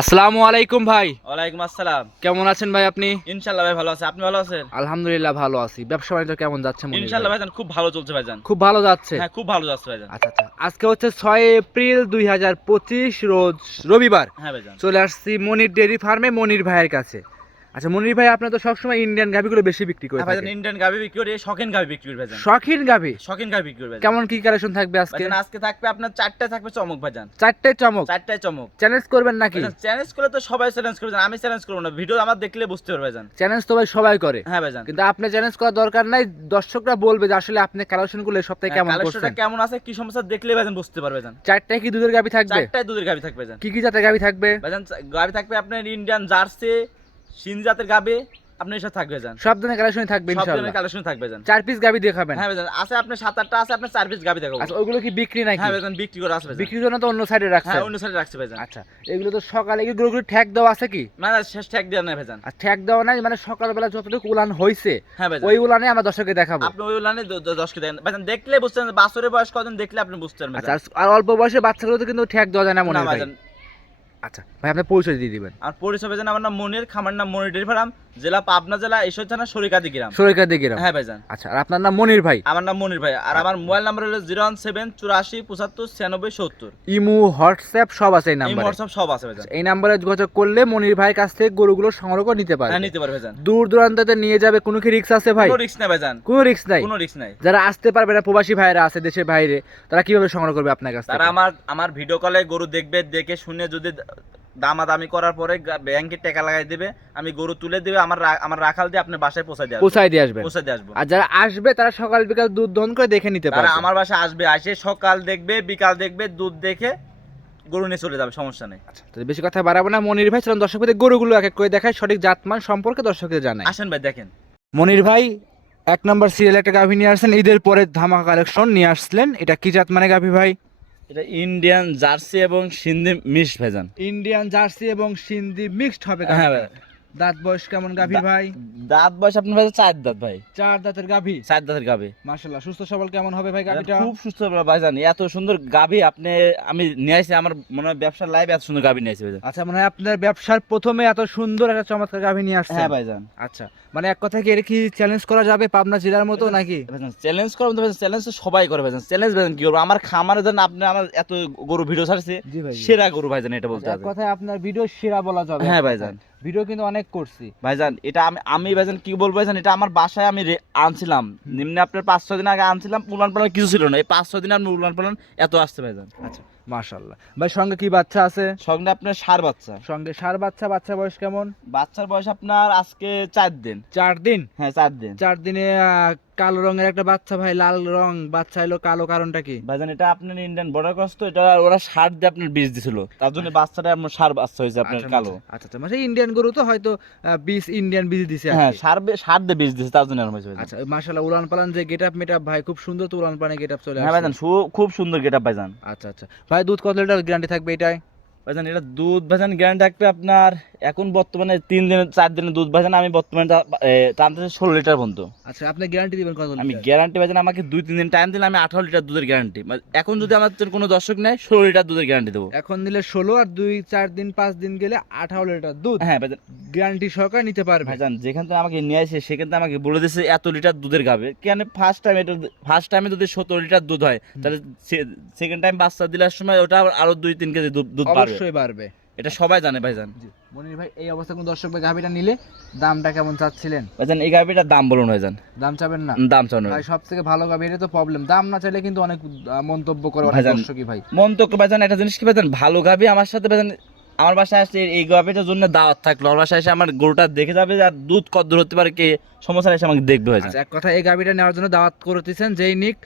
আসসালামু আলাইকুম ভাই। ওয়ালাইকুম আসসালাম। কেমন আছেন ভাই আপনি? ইনশাল্লাহ ভাই ভালো আছে। আপনি ভালো আছেন? আলহামদুলিল্লাহ ভালো আছি। ব্যবসা বাণিজ্য কেমন যাচ্ছে ইনশাল্লাহ ভাই? ইনশাল্লাহ ভাইজান খুব ভালো চলছে ভাইজান। খুব ভালো যাচ্ছে? হ্যাঁ খুব ভালো যাচ্ছে ভাইজান। আচ্ছা আচ্ছা। আজকে হচ্ছে ছয় এপ্রিল দুই হাজার পঁচিশ রোজ রবিবার। হ্যাঁ ভাইজান। চলে আসছি মনির ডেরি ফার্মে মনির ভাইয়ের কাছে। আচ্ছা মনির ভাই আপনি তো সবসময় ইন্ডিয়ান গাভিগুলো বেশি বিক্রি করে হ্যাঁ থাকেন। ইন্ডিয়ান গাবি বিক্রি করে শখিন গাবি বিক্রি করে ভাইজান শখিন গাভি? শখিন গাবি বিক্রি করে কেমন কি কালেকশন থাকবে আজকে? আজকে থাকবে আপনার চারটা থাকবে চমক ভাইজান। চারটে চমক? চারটায় চমক। চ্যালেঞ্জ করবেন নাকি? চ্যালেঞ্জ করলে তো সবাই চ্যালেঞ্জ করবে আমি চ্যালেঞ্জ করব না। ভিডিও আমার দেখলে বুঝতে পারবে ভাইজান। চ্যালেঞ্জ তো ভাই সবাই করে। হ্যাঁ ভাইজান। কিন্তু আপনি চ্যালেঞ্জ করার দরকার নাই দর্শকরা বলবে যে আসলে আপনি কালেকশনগুলো সপ্তাহে কেমন কালেকশনটা করছেন? কেমন আছে কি সমস্যা দেখলে ভাইজান বুঝতে পারবে ভাইজান। চারটায় কি দুধের গাভি থাকবে? চারটায় দুধের গাবি থাকবে ভাইজান। কি কি জাতের গাভি থাকবে? ভাইজান গাবি থাকবে আপনার ইন্ডিয়ান জার্সি সিন্ধি জাতের গাবি আপনি এসব থাকবে ভাইজান সব ধরনের কালেকশন থাকবে সব ইনশাআল্লাহ। ধরনের কালেকশন থাকবে ভাইজান চার পিস গাভি দেখাবেন। হ্যাঁ ভাইজান আছে আপনার সাত আটটা আছে আপনার চার পিস গাবি দেখাবো। আচ্ছা ওইগুলো কি বিক্রি নাকি? হ্যাঁ ভাইজান বিক্রি করে আসবে বিক্রির জন্য তো অন্য সাইডে রাখছে হ্যাঁ অন্য সাইডে রাখছে ভাইজান। আচ্ছা এগুলো তো সকালে কি গরুগুলো ঠ্যাক দেওয়া আছে কি? মানে শেষ ট্যাগ দেওয়া নাই ভাইজান। আর ঠ্যাক দেওয়া নাই মানে সকালবেলা যতটুকু উলান হয়েছে হ্যাঁ ওই উলানে আমরা দর্শককে দেখাবো। আপনি ওই লাইনে দশকে দেন ভাইজান দেখলে বুঝতে পারবেন বাসরের বয়স কতদিন দেখলে আপনি বুঝতে পারবেন আচ্ছা আর- অল্প বয়সে বাচ্চাগুলো তো কিন্তু ঠ্যাক দেওয়া যায় না মনে না হয় আচ্ছা ভাই, আপনি পরিচয় দিয়ে দিবেন। আর পরিচয় যেন আমার নাম মনির, খামার নাম মনির ফার্ম জেলা পাবনা জেলা ঈশ্বর থানা সরিকাদি গ্রাম। সরকার দিকে হ্যাঁ ভাইজান। আচ্ছা আর আপনার নাম মনির ভাই? আমার নাম মনির ভাই। আর আমার মোবাইল নাম্বার হলো জিরো ওয়ান সেভেন চুরাশি পঁচাত্তর ছিয়ানব্বই সত্তর। ইমু হোয়াটসঅ্যাপ সব আছে এই নাম্বারে। হোয়াটসঅ্যাপ সব আছে ভাইজান। এই নাম্বারে যোগাযোগ করলে মনির ভাই কাছ থেকে গরুগুলো সংগ্রহ করে নিতে পারে হ্যাঁ নিতে পারবে ভাইজান। দূর দূরান্তে নিয়ে যাবে কোনো কি রিক্স আছে ভাই? কোনো রিস্ক নাই ভাইজান। কোনো রিক্স নাই? কোনো রিস্ক নাই। যারা আসতে পারবে না প্রবাসী ভাইরা আছে দেশের বাইরে তারা কীভাবে সংগ্রহ করবে আপনার কাছ তারা আমার আমার ভিডিও কলে গরু দেখবে দেখে শুনে যদি দামাদামি করার পরে ব্যাংকে টাকা লাগাই দেবে আমি গরু তুলে দেবে আমার আমার রাখাল দিয়ে আপনি বাসায় পৌঁছে দিয়ে আসব। পৌঁছায় দিয়ে আসবে পৌঁছে দিয়ে আসব। আর যারা আসবে তারা সকাল বিকাল দুধ দহন করে দেখে নিতে পারে আমার বাসায় আসবে আসে সকাল দেখবে বিকাল দেখবে দুধ দেখে গরু নিয়ে চলে যাবে সমস্যা নেই। তো বেশি কথা বাড়াবো না। মনির ভাই চলুন দর্শকদের গরুগুলো এক এক করে দেখায় সঠিক জাতমান সম্পর্কে দর্শকদের জানায় আসেন ভাই দেখেন। মনির ভাই এক নম্বর সিরিয়াল একটা গাভী নিয়ে আসছেন ঈদের পরে ধামাকা কালেকশন নিয়ে আসলেন। এটা কি জাত মানে গাভী ভাই? এটা ইন্ডিয়ান জার্সি এবং সিন্ধি মিক্সড ভেজান ইন্ডিয়ান জার্সি এবং সিন্ধি মিক্সড হবে হ্যাঁ। দাঁত বয়স কেমন গাভী ভাই? দাঁত বয়স আপনার ভাই চার দাঁত ভাই। চার দাঁতের গাভী? চার দাঁতের মাশাল্লাহ সুস্থ সবল কেমন হবে ভাই গাভীটা? খুব সুস্থ ভাইজান এত সুন্দর গাভি আপনি আমি আমার মনে হয় ব্যবসার লাইভ এত সুন্দর গাভি ভাইজান আচ্ছা মানে আপনার ব্যবসার প্রথমে এত সুন্দর একটা চমৎকার গাভী নিয়ে আসছেন। হ্যাঁ ভাইজান আচ্ছা মানে এক কথা কি এর কি চ্যালেঞ্জ করা যাবে পাবনা জেলার মতো নাকি? চ্যালেঞ্জ করবেন তো চ্যালেঞ্জ তো সবাই করে ভাইজান চ্যালেঞ্জ ভাইজান কি করব? আমার খামারে যেন আপনি আমার এত গরু ভিডিও ছাড়ছে। সেরা গরু ভাইজান এটা বলতে কথায় আপনার ভিডিও সেরা বলা যাবে। হ্যাঁ ভাইজান ভিডিও কিন্তু অনেক করছি। ভাইজান এটা আমি আমি ভাইজান কি বলব ভাইজান এটা আমার বাসায় আমি আনছিলাম। নিম্নে আপনার পাঁচ ছয় দিন আগে আনছিলাম উলান পালন কিছু ছিল না। এই পাঁচ ছয় দিন আপনি উলান পালন এত আসছে ভাইজান। আচ্ছা মাশাল্লাহ ভাই সঙ্গে কি বাচ্চা আছে? সঙ্গে আপনার সার বাচ্চা। সঙ্গে সার বাচ্চা বাচ্চা বয়স কেমন? বাচ্চার বয়স আপনার আজকে চার দিন। চার দিন? হ্যাঁ চার দিন। চার দিনে কালো রঙের একটা বাচ্চা ভাই লাল রং। বাচ্চা এলো কালো কারণটা কি? ভাইজান এটা আপনার ইন্ডিয়ান বর্ডার ক্রস তো এটা ওরা সার দিয়ে আপনার বীজ দিছিল। তার জন্য বাচ্চাটা আপনার সার বাচ্চা হয়েছে আপনার আচ্ছা, কালো। আচ্ছা আচ্ছা মানে ইন্ডিয়ান গরু তো হয়তো বিষ ইন্ডিয়ান বীজ দিছে হ্যাঁ সার সার দিয়ে বীজ দিছে তার জন্য এরকম হয়েছে আচ্ছা মাশাল্লাহ উলান পালান যে গেটআপ মেটআপ ভাই খুব সুন্দর তো উলান পালানে গেটআপ চলে হ্যাঁ আসছে। ভাইজান খুব সুন্দর গেট ভাইজান। আচ্ছা আচ্ছা। ভাই দুধ কত লিটার গ্যারান্টি থাকবে এটাই ভাইজান এটা দুধ ভাইজান গ্যারান্টি থাকবে আপনার এখন বর্তমানে তিন দিন চার দিনের দুধ ভাইজান আমি বর্তমানে টানতেছি ষোলো লিটার পর্যন্ত। আচ্ছা আপনি গ্যারান্টি দিবেন কত আমি গ্যারান্টি ভাইজান আমাকে দুই তিন দিন টাইম দিলে আমি আঠারো লিটার দুধের গ্যারান্টি এখন যদি আমার কোনো দর্শক নেয় ষোলো লিটার দুধের গ্যারান্টি দেবো। এখন নিলে ষোলো আর দুই চার দিন পাঁচ দিন গেলে আঠারো লিটার দুধ হ্যাঁ ভাইজান। গ্যারান্টি সহকারে নিতে পারবে। ভাইজান যেখান থেকে আমাকে নিয়ে আসে সেখান থেকে আমাকে বলে দিয়েছে এত লিটার দুধের গাবে। কেন ফার্স্ট টাইম এটা ফার্স্ট টাইমে যদি সতেরো লিটার দুধ হয় তাহলে সেকেন্ড টাইম বাচ্চা দিলার সময় ওটা আবার আরও দুই তিন কেজি দুধ দুধ বাড়বে। অবশ্যই বাড়বে। এটা সবাই জানে ভাইজান। মনির ভাই এই অবস্থা কোন দর্শক ভাই গাভিটা নিলে দামটা কেমন চাচ্ছিলেন? ভাইজান এই গাভিটার দাম বলুন ভাইজান। দাম চাবেন না? দাম চাবেন ভাই সব থেকে ভালো গাভি এটা তো প্রবলেম দাম না চাইলে কিন্তু অনেক মন্তব্য করে অনেক ভাইজান, দর্শকই ভাই। মন্তব্য ভাইজান একটা জিনিস কি ভাইজান? ভালো গাভি আমার সাথে ভাইজান আমার বাসায় আসছে এই গাভিটার জন্য দাওয়াত থাকল। আমার বাসায় এসে আমার গরুটা দেখে যাবে আর দুধ কদ্দূর হতে পারে কে সমস্যা এসে আমাকে দেখবে ভাইজান আচ্ছা এক কথা এই গাভিটা নেওয়ার জন্য দাওয়াত করতেছেন যেই নিক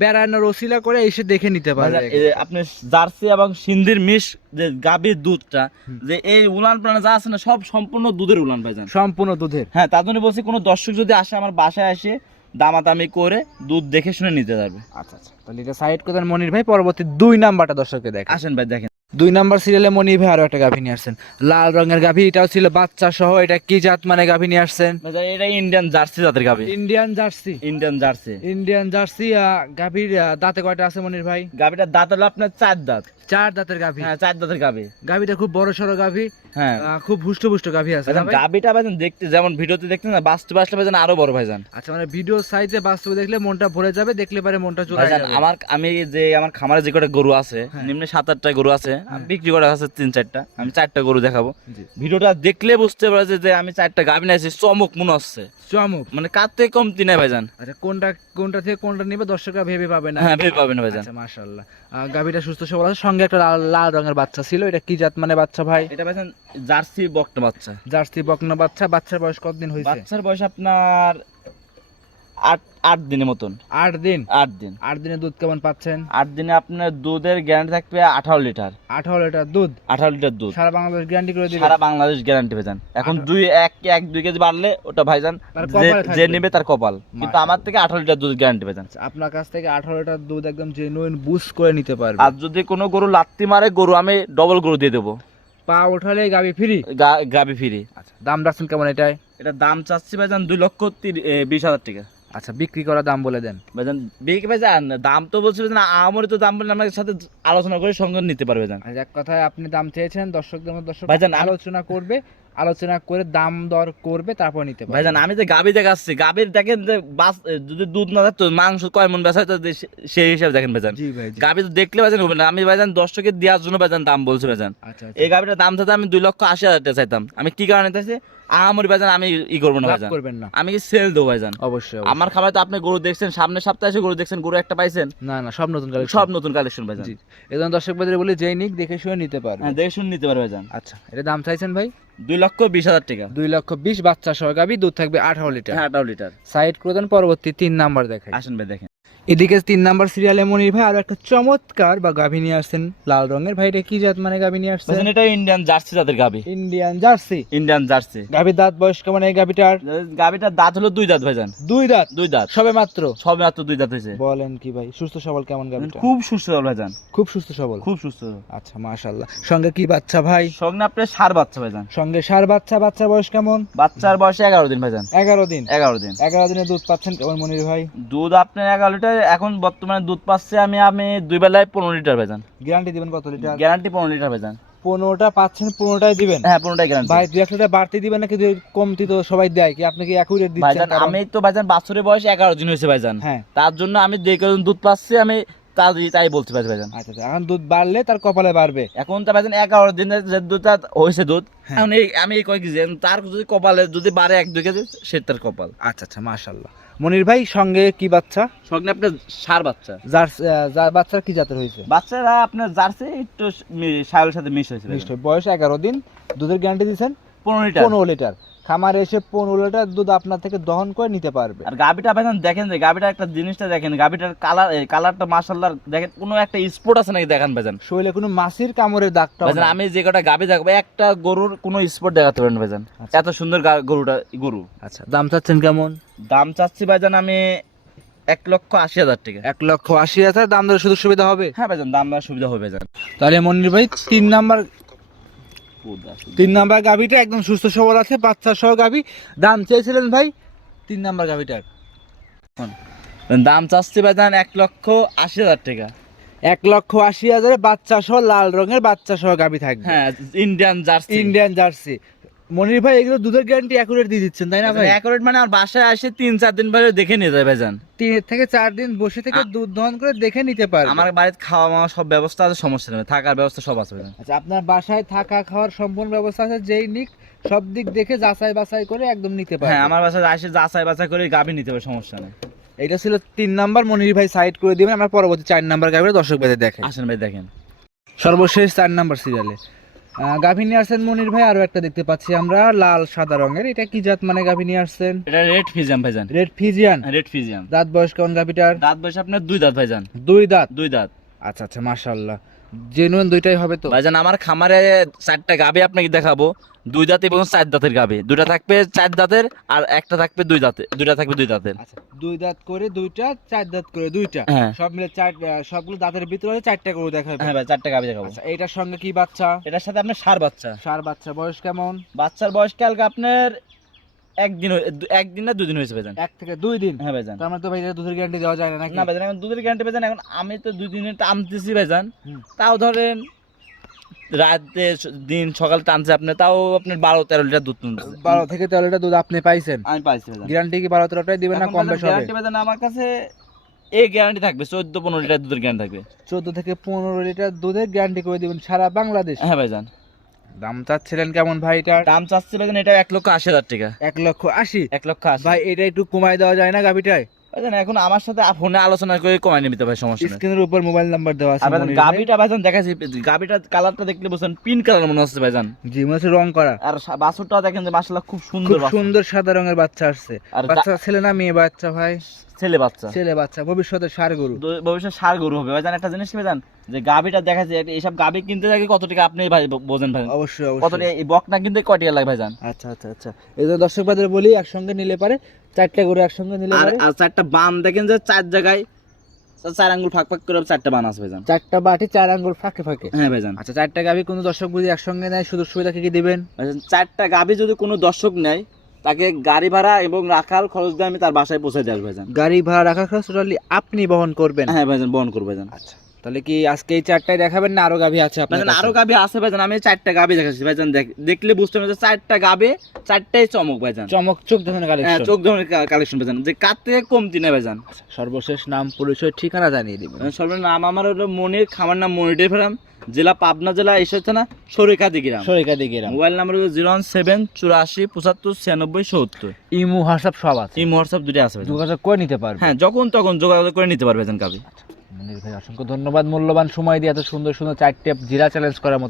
বেড়ানোর ওসিলা করে এসে দেখে নিতে পারবে। এই যে আপনি জার্সি এবং সিন্ধির মিশ যে গাভীর দুধটা যে এই উলান প্রাণে যা আছে না সব সম্পূর্ণ দুধের উলান ভাইজান সম্পূর্ণ দুধের। হ্যাঁ তার জন্য বলছি কোনো দর্শক যদি আসে আমার বাসায় আসে দামাদামি করে দুধ দেখে শুনে নিতে যাবে আচ্ছা আচ্ছা তাহলে এটা সাইড করেন মনির ভাই পরবর্তী দুই নাম্বারটা দর্শককে দেখ আসেন ভাই দেখেন। দুই নাম্বার সিরিয়ালে মনি ভাই আরও একটা গাভী নিয়ে আসছেন। লাল রঙের গাভী এটাও ছিল বাচ্চা সহ এটা কি জাত মানে গাভী নিয়ে আসছেন? এটা ইন্ডিয়ান জার্সি জাতের গাভী। Indian jersey Indian jersey Indian jersey গাভীর দাঁতে কয়টা আছে মনির ভাই? গাভীটা দাঁত হলো আপনার চার দাঁত। চার দাঁতের গাভী। হ্যাঁ চার দাঁতের গাভী। গাভীটা খুব বড় সড়ো গাভী। হ্যাঁ। খুব হুষ্ট পুষ্ট গাভী আছে না ভাইজান দেখতে যেমন ভিডিওতে দেখতেন না বাস্তবে আসলে ভাইজান আরও বড় ভাইজান। আচ্ছা মানে ভিডিও সাইজে বাস্তবে দেখলে মনটা ভরে যাবে দেখলে পারে মনটা চলে যাবে। আমার আমি যে আমার খামারে যে কটা গরু আছে হ্যাঁ। নিম্নে সাত আটটা গরু আছে হ্যাঁ। বিক্রি করা আছে তিন চারটা আমি চারটা গরু দেখাবো। ভিডিওটা দেখলে বুঝতে পারছে যে আমি চারটা গাভি নিয়েছি চমক মনে হচ্ছে। চমক। মানে থেকে কমতি নেই ভাইজান। আচ্ছা কোনটা কোনটা থেকে কোনটা নিবে দর্শকরা ভেবে পাবে না। হ্যাঁ ভেবে পাবেন ভাইজান। আচ্ছা মাশাআল্লাহ। গাভীটা সুস্থ সবল আছে সঙ্গে একটা লাল লাল রঙের বাচ্চা ছিল এটা কি জাত মানে বাচ্চা ভাই? এটা ভাইজান জার্সি বকটা বাচ্চা। জার্সি বকনা বাচ্চা বাচ্চার বয়স কতদিন হয়েছে বাচ্চার বয়স আপনার আট আট দিনের মতন। আট দিন? আট দিন। আট দিনে দুধ কেমন পাচ্ছেন? আট দিনে আপনার দুধের গ্যারান্টি থাকবে আঠারো লিটার। আঠারো লিটার দুধ? আঠারো লিটার দুধ। সারা বাংলাদেশ গ্যারান্টি করে দিবে? সারা বাংলাদেশ গ্যারান্টি ভাইজান এখন দুই এক এক দুই কেজি বাড়লে ওটা ভাইজান যে-। নেবে তার কপাল। কিন্তু আমার থেকে আঠারো লিটার দুধ গ্যারান্টি ভাইজান আচ্ছা, আপনার কাছ থেকে আঠারো লিটার দুধ একদম জেনুইন বুস করে নিতে পারবে। আর যদি কোনো গরু লাত্তি মারে গরু আমি ডবল গরু দিয়ে দেবো। পা উঠালে গাবি ফ্রি। গাবি ফিরি। আচ্ছা দাম রাখছেন কেমন এটাই এটা দাম চাচ্ছি ভাইজান দুই লক্ষ বিশ হাজার টাকা। আচ্ছা বিক্রি করা দাম বলে দেন। ভাইজান বিক্রি ভাইজান দাম তো বলছি ভাইজান আমারই তো দাম বলে আপনার সাথে আলোচনা করে সঙ্গে নিতে পারবে যান এক কথায় আপনি দাম চেয়েছেন দর্শকদের মধ্যে দর্শক ভাইজান, আলোচনা করবে। আলোচনা করে দাম দর করবে তারপর নিতে পারবে। ভাইজান আমি যে গাবি দেখাচ্ছি গাবির দেখেন যে বাস যদি দুধ না থাকতো মাংস কয় মন বেচা হতো সেই হিসাবে দেখেন ভাইজান। জি ভাই গাবি তো দেখলে ভাইজান হবে না। আমি ভাইজান দর্শকের দেওয়ার জন্য ভাইজান দাম বলছি ভাইজান। আচ্ছা এই গাবিটার দাম চাইতে আমি দুই লক্ষ আশি হাজার টাকা চাইতাম। আমি কি কারণে চাইছি? আমার ভাইজান আমি ই করব না ভাইজান। করবেন না। আমি কি সেল দেবো ভাইজান? অবশ্যই। আমার খাবার তো আপনি গরু দেখছেন সামনের সপ্তাহে এসে গরু দেখছেন গরু একটা পাইছেন। না না সব নতুন কালেকশন সব নতুন কালেকশন ভাইজান। এই জন্য দর্শক বাজারে বলি যেই নিক দেখে শুনে নিতে পারবে। হ্যাঁ দেখে শুনে নিতে পারবে ভাইজান। আচ্ছা এটা দাম চাইছেন ভাই? দুই লক্ষ বিশ হাজার টাকা। দুই লক্ষ বিশ বাচ্চা সহ গাবি দুধ থাকবে আঠারো লিটার। আঠারো লিটার। সাইড করে দেন পরবর্তী তিন নাম্বার দেখেন আসেন ভাই দেখেন। এদিকে তিন নাম্বার সিরিয়ালে মনির ভাই আর একটা চমৎকার বা গাভী নিয়ে আসছেন লাল রঙের। ভাই এটা কি জাত মানে গাভী নিয়ে আসছেন এটা ইন্ডিয়ান জার্সি জাতের গাবি ইন্ডিয়ান জার্সি ইন্ডিয়ান জার্সি গাভীর দাঁত বয়স কেমন এই গাভীটার? গাবিটার দাঁত হলো দুই দাঁত ভাইজান। দুই দাঁত? দুই দাঁত। সবে মাত্র? সবে মাত্র দুই দাঁত হয়েছে। বলেন কি ভাই সুস্থ সবল কেমন গাভীটা? খুব সুস্থ সবল ভাইজান। খুব সুস্থ সবল? খুব সুস্থ আচ্ছা মাশাআল্লাহ। সঙ্গে কি বাচ্চা ভাই? সঙ্গে আপনার সার বাচ্চা ভাইজান। সঙ্গে সার বাচ্চা বাচ্চার বয়স কেমন? বাচ্চার বয়স এগারো দিন ভাইজান। এগারো দিন। এগারো দিন। এগারো দিনে দুধ পাচ্ছেন কেমন মনির ভাই? দুধ আপনার এগারো লিটার এখন বর্তমানে দুধ পাচ্ছে আমি আমি দুই বেলায় পনেরো লিটার ভাইজান গ্যারান্টি দিবেন কত লিটার? গ্যারান্টি পনেরো লিটার ভাইজান পনেরোটা পাচ্ছেন পনেরোটাই দিবেন? হ্যাঁ পনেরোটাই গ্যারান্টি ভাই দুই এক লিটার বাড়তি দিবেন নাকি কমতি তো সবাই দেয় কি? আপনি কি অ্যাকুরেট দিচ্ছেন? আমি তো ভাইজান বাছুরের বয়স এগারো দিন হয়েছে ভাইজান। হ্যাঁ। তার জন্য আমি যে কজন দুধ পাচ্ছি আমি তা তাই বলতে পারছি ভাইজান। আচ্ছা আচ্ছা এখন দুধ বাড়লে তার কপালে বাড়বে। এখন তো ভাইজান এগারো দিনে যে দুধটা হয়েছে দুধ হ্যাঁ। এখন আমি এই কয় কেজি এখন তার যদি কপালে যদি বাড়ে এক দুই কেজি সে তার কপাল। আচ্ছা আচ্ছা মাশাআল্লাহ। মনির ভাই সঙ্গে কি বাচ্চা? সঙ্গে আপনার সার বাচ্চা। যার বাচ্চার কি জাতের হয়েছে? বাচ্চারা আপনার জার্সি একটু সায়ের সাথে মিশ হয়েছে বয়স এগারো দিন। দুধের গ্যারান্টি দিচ্ছেন পনেরো লিটার? পনেরো লিটার। খামারে এসে পনেরো লিটার দুধ আপনার থেকে দহন করে নিতে পারবে। আর গাবিটা ভাইজান দেখেন যে গাবিটা একটা জিনিসটা দেখেন গাবিটার কালার কালারটা মাশাআল্লাহ দেখেন কোনো একটা স্পট আছে নাকি দেখেন ভাইজান? শরীরে কোনো মাসির কামড়ের দাগটা ভাইজান আমি যে কটা গাবি দেখব একটা গরুর কোনো স্পট দেখাতে পারেন ভাইজান। আচ্ছা। এত সুন্দর গরুটা গরু। আচ্ছা দাম চাচ্ছেন কেমন? দাম চাচ্ছি ভাইজান আমি এক লক্ষ আশি হাজার টাকা। এক লক্ষ আশি হাজার দাম দরে সুযোগ সুবিধা হবে? হ্যাঁ ভাইজান দাম দেওয়ার সুবিধা হবে ভাইজান। তাহলে মনির ভাই তিন নাম্বার তিন নাম্বার গাভিটা একদম সুস্থ সবল আছে বাচ্চা সহ গাভি। দাম চেয়েছিলেন ভাই? তিন নাম্বার গাভিটার। দাম চাচ্ছি দাম এক লক্ষ আশি হাজার টাকা। এক লক্ষ আশি হাজারে বাচ্চা সহ লাল রঙের বাচ্চা সহ গাভি থাকবে। হ্যাঁ Indian jersey Indian jersey Monir ভাই এগুলো দুধের গ্যারান্টি অ্যাকুরেট দিয়ে দিচ্ছেন তাই না ভাই? অ্যাকুরেট মানে আমার বাসায় আসে তিন চার দিন পরে দেখে নিয়ে যায় ভাইজান। তিন থেকে চার দিন বসে থেকে দুধ দহন করে দেখে নিতে পারবে। আমার বাড়িতে খাওয়া মাওয়া সব ব্যবস্থা আছে সমস্যা নেই থাকার ব্যবস্থা সব আছে আচ্ছা আপনার বাসায় থাকা খাওয়ার সম্পূর্ণ ব্যবস্থা আছে যেই নিক সব দিক দেখে যাচাই বাছাই করে একদম নিতে পারবে। হ্যাঁ আমার বাসায় আসে যাচাই বাছাই করে গাবি নিতে হবে সমস্যা নেই। এটা ছিল তিন নাম্বার মনির ভাই সাইড করে দিবেন আমরা পরবর্তী চার নাম্বার গাভিটা দর্শক বেঁধে দেখে। আসেন ভাই দেখেন। সর্বশেষ চার নাম্বার সিরিয়ালে গাভী নিয়ে আসছেন মনির ভাই আরও একটা দেখতে পাচ্ছি আমরা লাল সাদা রঙের। এটা কি জাত মানে গাভী নিয়ে আসছেন এটা রেড ফিজিয়াম ভাইজান। Red Friesian? রেড ফিজিয়াম দাঁত বয়স কেমন গাভীটার? দাঁত বয়স আপনার দুই দাঁত ভাইজান। দুই দাঁত? দুই দাঁত। আচ্ছা আচ্ছা মাশাল্লাহ জেনুইন দুইটাই হবে তো? ভাইজান আমার খামারে চারটা গাবি আপনাকে দেখাবো। দুই দাঁত এবং চার দাঁতের গাবি। দুটা থাকবে চার দাঁতের আর একটা থাকবে দুই দাঁতে দুইটা থাকবে দুই দাঁতের। আচ্ছা দুই দাঁত করে দুইটা চার দাঁত করে দুইটা? হ্যাঁ। সব মিলে চার সবগুলো দাঁতের ভিতরে চারটা করে দেখাবে। হ্যাঁ ভাই চারটা গাবি দেখাবো। আচ্ছা এটার সঙ্গে কি বাচ্চা? এটার সাথে আপনার সার বাচ্চা। সার বাচ্চা বয়স কেমন? বাচ্চার বয়স কালকে আপনার একদিন একদিন না দুদিন হয়েছে ভাইজান। এক থেকে দুই দিন? হ্যাঁ ভাইজান। তার মানে তো ভাই দুধের গ্যারান্টি দেওয়া যায় না না ভাইজান এখন দুধের গ্যারান্টি ভাইজান এখন আমি তো দুই দিনের টানতেছি ভাইজান। তাও ধরেন রাতে দিন সকাল টানছে আপনি তাও আপনার বারো তেরো লিটার দুধ তুলতেছে বারো থেকে তেরো লিটার দুধ আপনি পাইছেন? আমি পাইছি গ্যারান্টি কি বারো তেরোটাই দিবেন না কম বেশ গ্যারান্টি ভাইজান আমার কাছে এই গ্যারান্টি থাকবে চোদ্দ পনেরো লিটার দুধের গ্যারান্টি থাকবে। চোদ্দ থেকে পনেরো লিটার দুধের গ্যারান্টি করে দিবেন সারা বাংলাদেশ। হ্যাঁ ভাইজান। দাম চাচ্ছিলেন কেমন ভাই এটা? দাম চাচ্ছিলেন এটা এক লক্ষ আশি হাজার টাকা। এক লক্ষ আশি? এক লক্ষ আশি। ভাই এটা একটু কমাই দেওয়া যায় না গাভিটায়? এখন আমার সাথে ফোনে আলোচনা করে কমাই নিতে ভাই সমস্যা স্ক্রিনের উপর মোবাইল নাম্বার দেওয়া আছে। গাবিটা ভাইজান দেখাচ্ছি গাবিটা কালারটা দেখলে বুঝছেন পিন কালার মনে হচ্ছে ভাইজান জি মনে হচ্ছে রং করা। আর বাছুরটা দেখেন যে মাশাআল্লাহ খুব সুন্দর খুব সুন্দর সাদা রঙের বাচ্চা আসছে। বাচ্চা ছেলে না মেয়ে বাচ্চা ভাই? ছেলে বাচ্চা। ছেলে বাচ্চা ভবিষ্যতে সার গরু। ভবিষ্যৎ সার গরু হবে। ভাইজান একটা জিনিস কি ভাইজান যে গাবিটা দেখা যায় এইসব গাবি কিনতে থাকে কত টাকা আপনি ভাই বোঝেন ভাই? অবশ্যই কত অবশ্যই। টাকা এই বকনা কিনতে কয় টাকা লাগে ভাইজান আচ্ছা আচ্ছা আচ্ছা। এই জন্য দর্শক বাজারে বলি একসঙ্গে নিলে পারে। চারটে গরু একসঙ্গে নিলে আর আর চারটা বান দেখেন যে চার জায়গায় চার আঙ্গুল ফাঁক ফাঁক করে চারটা বান আছে ভাইজান। চারটা বাটি চার আঙ্গুল ফাঁকে ফাঁকে? হ্যাঁ ভাইজান। আচ্ছা চারটা গাভি কোনো দর্শক বুঝি একসঙ্গে নেয় সুযোগ সুবিধা কি কি দিবেন? চারটা গাবি যদি কোনো দর্শক নেয় তাকে গাড়ি ভাড়া এবং রাখার খরচ দিয়ে আমি তার বাসায় পৌঁছে আসব ভাইজান। গাড়ি ভাড়া রাখার খরচ টোটালি আপনি বহন করবেন। হ্যাঁ ভাইজান বহন করব ভাইজান। আচ্ছা। তাহলে কি আজকে এই চারটায় দেখাবেন না আরও গাভি আছে আপনার? আরও গাবি আছে ভাইজান আমি চারটা গাবি দেখাচ্ছি। ভাইজান দেখ- দেখলে বুঝতে পারবেন চারটা গাবে চারটাই চমক ভাইজান। চমক চোখ ধরনের হ্যাঁ কালেকশন চোখ ধরনের কালেকশন ভাইজান। যে কার থেকে কমতি নেই ভাইজান? সর্বশেষ নাম পরিচয় ঠিকানা জানিয়ে দিবেন। সর্বের নাম আমার হলো মনির খামার নাম মনির ফেরাম জেলা পাবনা জেলা এসে না সরিকাদি গ্রাম। সরিকা দিকে মোবাইল নাম্বার হলো জিরো ওয়ান সেভেন চুরাশি পঁচাত্তর ছিয়ানব্বই সত্তর। ইমু হোয়াটসঅ্যাপ সব আছে। এই হোয়াটসঅ্যাপ দুটো আছে যোগাযোগ করে নিতে পারবে হ্যাঁ যখন তখন যোগাযোগ করে নিতে পারবে ভাইজান গাবি মনির ভাই, অসংখ্য ধন্যবাদ। মূল্যবান সময় দিয়ে এত সুন্দর সুন্দর চারটে জিরা চ্যালেঞ্জ করার মতো